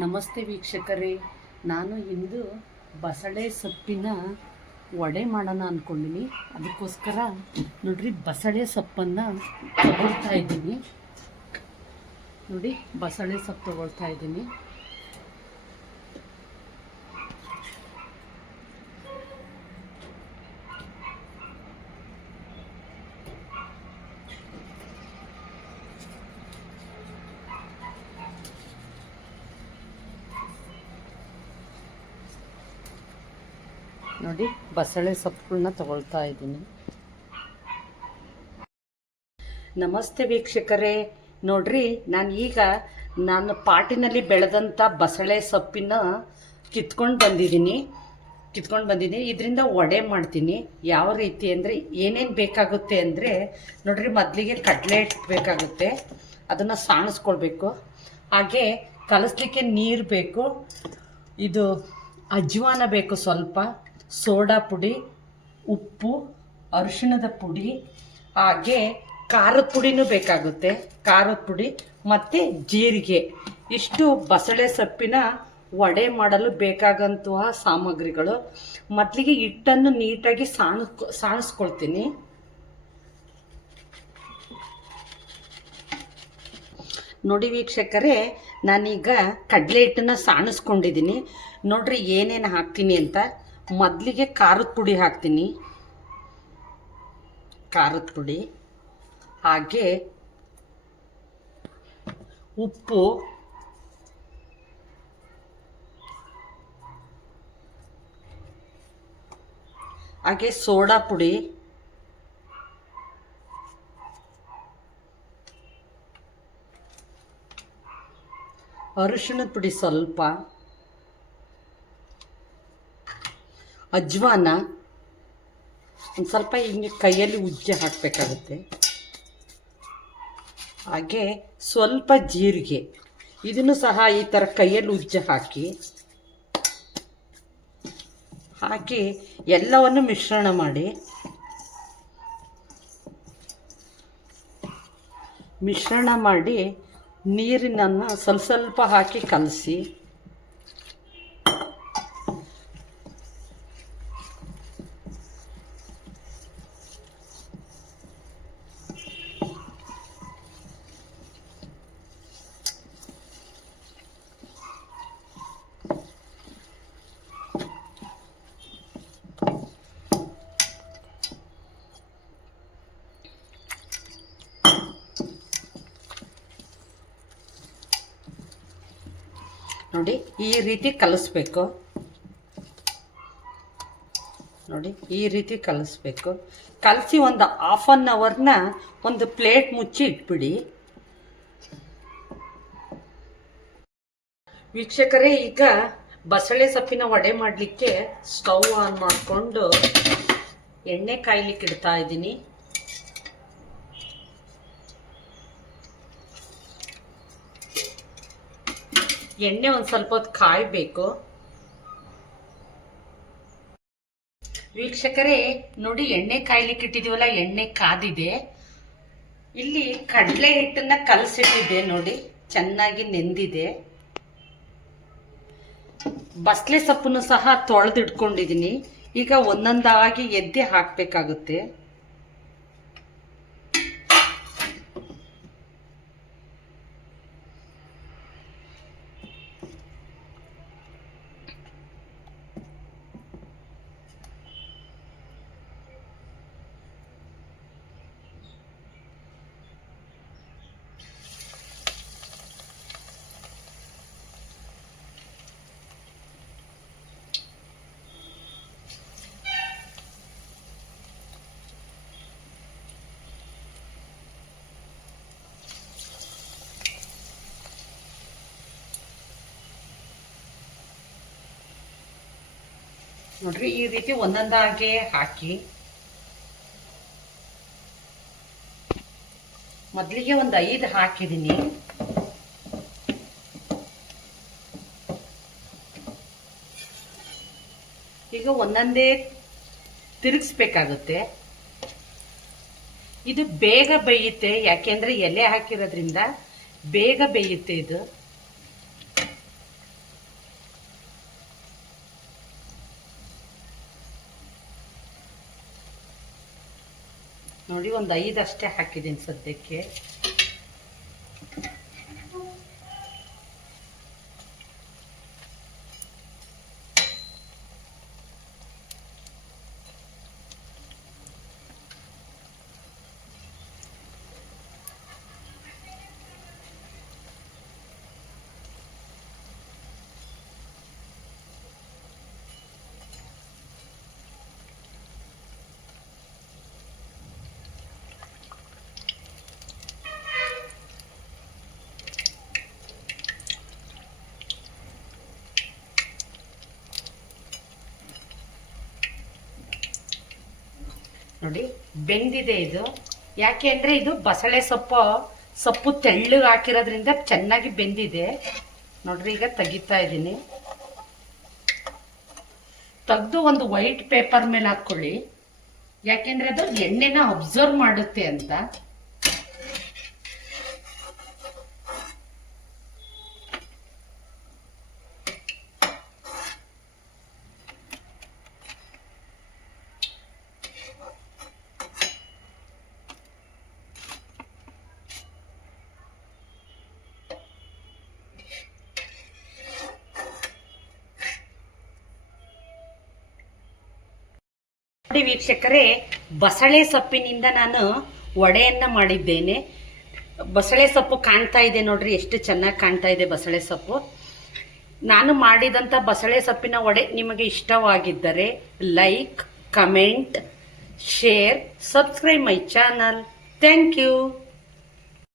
ನಮಸ್ತೆ ವೀಕ್ಷಕರೇ, ನಾನು ಇಂದು ಬಸಳೆ ಸೊಪ್ಪಿನ ವಡೆ ಮಾಡೋಣ ಅಂದ್ಕೊಂಡಿನಿ. ಅದಕ್ಕೋಸ್ಕರ ನೋಡ್ರಿ ಬಸಳೆ ಸೊಪ್ಪನ್ನು ತಗೊಳ್ತಾ ಇದ್ದೀನಿ. ನೋಡಿ ಬಸಳೆ ಸೊಪ್ಪು ತಗೊಳ್ತಾ ಇದ್ದೀನಿ. ನೋಡಿ ಬಸಳೆ ಸೊಪ್ಪುಗಳನ್ನ ತಗೊಳ್ತಾ ಇದ್ದೀನಿ. ನಮಸ್ತೆ ವೀಕ್ಷಕರೇ, ನೋಡ್ರಿ ನಾನು ಪಾಟಿನಲ್ಲಿ ಬೆಳೆದಂಥ ಬಸಳೆ ಸೊಪ್ಪಿನ ಕಿತ್ಕೊಂಡು ಬಂದಿದ್ದೀನಿ. ಇದರಿಂದ ವಡೆ ಮಾಡ್ತೀನಿ. ಯಾವ ರೀತಿ ಅಂದರೆ ಏನೇನು ಬೇಕಾಗುತ್ತೆ ಅಂದರೆ ನೋಡ್ರಿ, ಮೊದಲಿಗೆ ಕಡಲೆ ಹಿಟ್ಟು ಬೇಕಾಗುತ್ತೆ, ಅದನ್ನು ಸಾಣಿಸ್ಕೊಳ್ಬೇಕು. ಹಾಗೆ ಕಲಸಲಿಕ್ಕೆ ನೀರು ಬೇಕು, ಇದು ಅಜ್ವಾನ ಬೇಕು, ಸ್ವಲ್ಪ ಸೋಡಾ ಪುಡಿ, ಉಪ್ಪು, ಅರಿಶಿಣದ ಪುಡಿ, ಹಾಗೆ ಖಾರದ ಪುಡಿನೂ ಬೇಕಾಗುತ್ತೆ, ಖಾರದ ಪುಡಿ ಮತ್ತು ಜೀರಿಗೆ. ಇಷ್ಟು ಬಸಳೆ ಸೊಪ್ಪಿನ ವಡೆ ಮಾಡಲು ಬೇಕಾಗಂತಹ ಸಾಮಗ್ರಿಗಳು. ಮೊದಲಿಗೆ ಹಿಟ್ಟನ್ನು ನೀಟಾಗಿ ಸಾಣಿಸ್ಕೊಳ್ತೀನಿ. ನೋಡಿ ವೀಕ್ಷಕರೇ, ನಾನೀಗ ಕಡಲೆ ಹಿಟ್ಟನ್ನು ಸಾಣಿಸ್ಕೊಂಡಿದ್ದೀನಿ. ನೋಡ್ರಿ ಏನೇನು ಹಾಕ್ತೀನಿ ಅಂತ. ಮೊದಲಿಗೆ ಖಾರದ ಪುಡಿ ಹಾಕ್ತೀನಿ, ಖಾರದ ಪುಡಿ, ಹಾಗೆ ಉಪ್ಪು, ಹಾಗೆ ಸೋಡಾ ಪುಡಿ, ಅರಿಶಿಣದ ಪುಡಿ ಸ್ವಲ್ಪ, ಅಜ್ವಾನ ಒಂದು ಸ್ವಲ್ಪ ಹಿಂಗೆ ಕೈಯಲ್ಲಿ ಉಜ್ಜಿ ಹಾಕಬೇಕಾಗುತ್ತೆ, ಹಾಗೆ ಸ್ವಲ್ಪ ಜೀರಿಗೆ, ಇದನ್ನು ಸಹ ಈ ಥರ ಕೈಯಲ್ಲಿ ಉಜ್ಜಿ ಹಾಕಿ ಎಲ್ಲವನ್ನು ಮಿಶ್ರಣ ಮಾಡಿ ನೀರಿನನ್ನು ಸ್ವಲ್ಪ ಹಾಕಿ ಕಲಸಿ ನೋಡಿ ಈ ರೀತಿ ಕಲಿಸ್ಬೇಕು. ನೋಡಿ ಈ ರೀತಿ ಕಲಿಸ್ಬೇಕು. ಕಲಸಿ ಒಂದು ಹಾಫ್ ಆನ್ ಅವರ್ನ ಒಂದು ಪ್ಲೇಟ್ ಮುಚ್ಚಿ ಇಟ್ಬಿಡಿ. ವೀಕ್ಷಕರೇ, ಈಗ ಬಸಳೆ ಸೊಪ್ಪಿನ ವಡೆ ಮಾಡಲಿಕ್ಕೆ ಸ್ಟವ್ ಆನ್ ಮಾಡಿಕೊಂಡು ಎಣ್ಣೆ ಕಾಯ್ಲಿಕ್ಕೆ ಇಡ್ತಾ ಇದ್ದೀನಿ. ಎಣ್ಣೆ ಒಂದು ಸ್ವಲ್ಪ ಹೊತ್ತು ಕಾಯಬೇಕು. ವೀಕ್ಷಕರೇ ನೋಡಿ, ಎಣ್ಣೆ ಕಾಯ್ಲಿಕ್ಕೆ ಇಟ್ಟಿದ್ದೀವಲ್ಲ, ಎಣ್ಣೆ ಕಾದಿದೆ. ಇಲ್ಲಿ ಕಡಲೆ ಹಿಟ್ಟನ್ನ ಕಲಸಿಟ್ಟಿದ್ದೆ, ನೋಡಿ ಚೆನ್ನಾಗಿ ನೆಂದಿದೆ. ಬಸಳೆ ಸೊಪ್ಪನ್ನು ಸಹ ತೊಳೆದಿಟ್ಕೊಂಡಿದ್ದೀನಿ. ಈಗ ಒಂದೊಂದಾಗಿ ಎದ್ದೆ ಹಾಕಬೇಕಾಗುತ್ತೆ. ನೋಡ್ರಿ ಈ ರೀತಿ ಒಂದೊಂದಾಗೆ ಹಾಕಿ. ಮೊದಲಿಗೆ ಒಂದು 5 ಹಾಕಿದ್ದೀನಿ. ಈಗ ಒಂದೊಂದೇ ತಿರುಗಿಸ್ಬೇಕಾಗುತ್ತೆ. ಇದು ಬೇಗ ಬೇಯುತ್ತೆ, ಯಾಕೆಂದ್ರೆ ಎಲೆ ಹಾಕಿರೋದ್ರಿಂದ ಬೇಗ ಬೇಯುತ್ತೆ ಇದು. ನೋಡಿ, ಒಂದು 5 ಅಷ್ಟೇ ಹಾಕಿದ್ದೀನಿ ಸದ್ಯಕ್ಕೆ. ನೋಡಿ, ಬೆಂದಿದೆ ಇದು. ಯಾಕೆ ಅಂದರೆ ಇದು ಬಸಳೆ ಸೊಪ್ಪು ತೆಳ್ಳಗೆ ಹಾಕಿರೋದ್ರಿಂದ ಚೆನ್ನಾಗಿ ಬೆಂದಿದೆ. ನೋಡ್ರಿ, ಈಗ ತೆಗಿತಾ ಇದ್ದೀನಿ. ತೆಗೆದು ಒಂದು ವೈಟ್ ಪೇಪರ್ ಮೇಲೆ ಹಾಕ್ಕೊಳ್ಳಿ, ಯಾಕೆಂದ್ರೆ ಅದು ಎಣ್ಣೆನ ಅಬ್ಸರ್ವ್ ಮಾಡುತ್ತೆ ಅಂತ. ನೋಡಿ ವೀಕ್ಷಕರೇ, ಬಸಳೆ ಸೊಪ್ಪಿನಿಂದ ನಾನು ವಡೆಯನ್ನ ಮಾಡಿದ್ದೇನೆ. ಬಸಳೆ ಸೊಪ್ಪು ಕಾಣ್ತಾ ಇದೆ ನೋಡ್ರಿ, ಎಷ್ಟು ಚೆನ್ನಾಗಿ ಕಾಣ್ತಾ ಇದೆ ಬಸಳೆ ಸೊಪ್ಪು. ನಾನು ಮಾಡಿದಂಥ ಬಸಳೆ ಸೊಪ್ಪಿನ ವಡೆ ನಿಮಗೆ ಇಷ್ಟವಾಗಿದ್ದರೆ like, comment, share, subscribe my channel. Thank you.